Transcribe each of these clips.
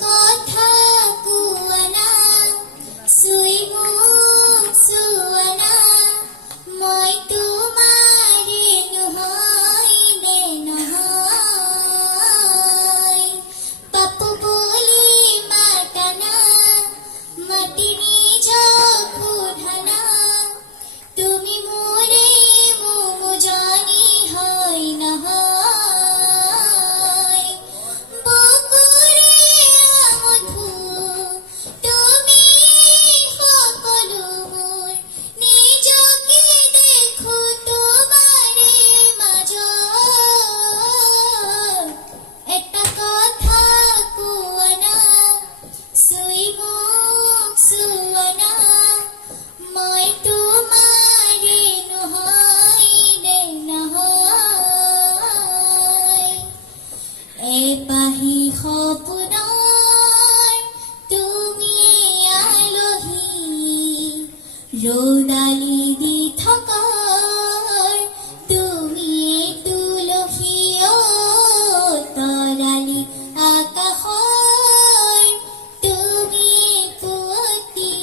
কথা কোৱানা চুই মোক চুৱানা মই তোমাৰে নহয় নে নহয় পাপু বুলি মাতানা মাতি নিজক সোধানা তুমি মোৰে মোজনী হয় নহয় বুকুৰে মধু তুমি সকলো মোৰ নিজকে দেখো তোমাৰে মাজত এটা কথা কোৱানা চুই মোক চুৱানা মই তোমাৰে নহয় নে নহয় এপাহি সপোনৰ তুমি আলহী ৰৌদালি দি থকাৰ তুমি তুলসী তৰালি আকাশৰ তুমি পুৱতি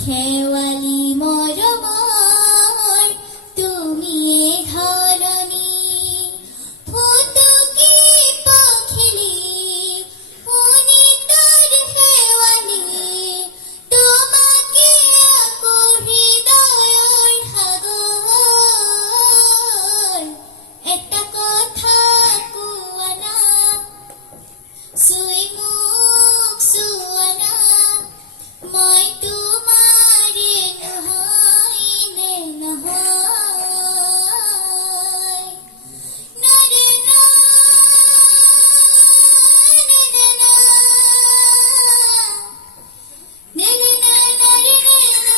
শেৱালি মৰমৰ তুমি ধৰণী ফুটুকি পখিলি শুনিতৰ শেৱালি তোমাকে আকৌ হৃদয়ৰ সাগৰ এটা কথা কোৱানা চুই মোক চুৱানা মই তোমাৰে নহয় নে নহয় নৰে না নে নে না নে নে না নৰে নে না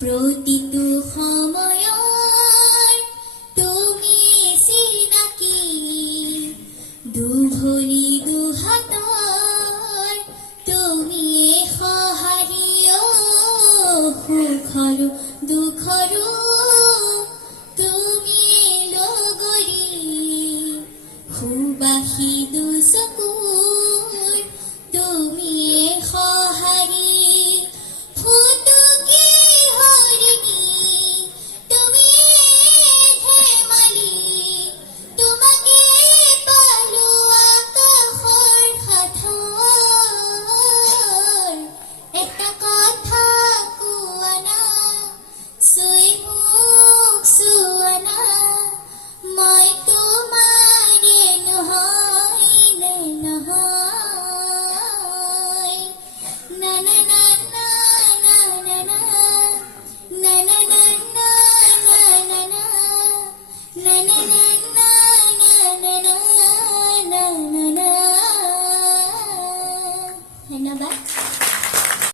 প্ৰতিটো সময়ৰ তুমি চিনাকি দুভৰি দুহাতৰ তুমি সঁহাৰি সুখৰো দুখৰো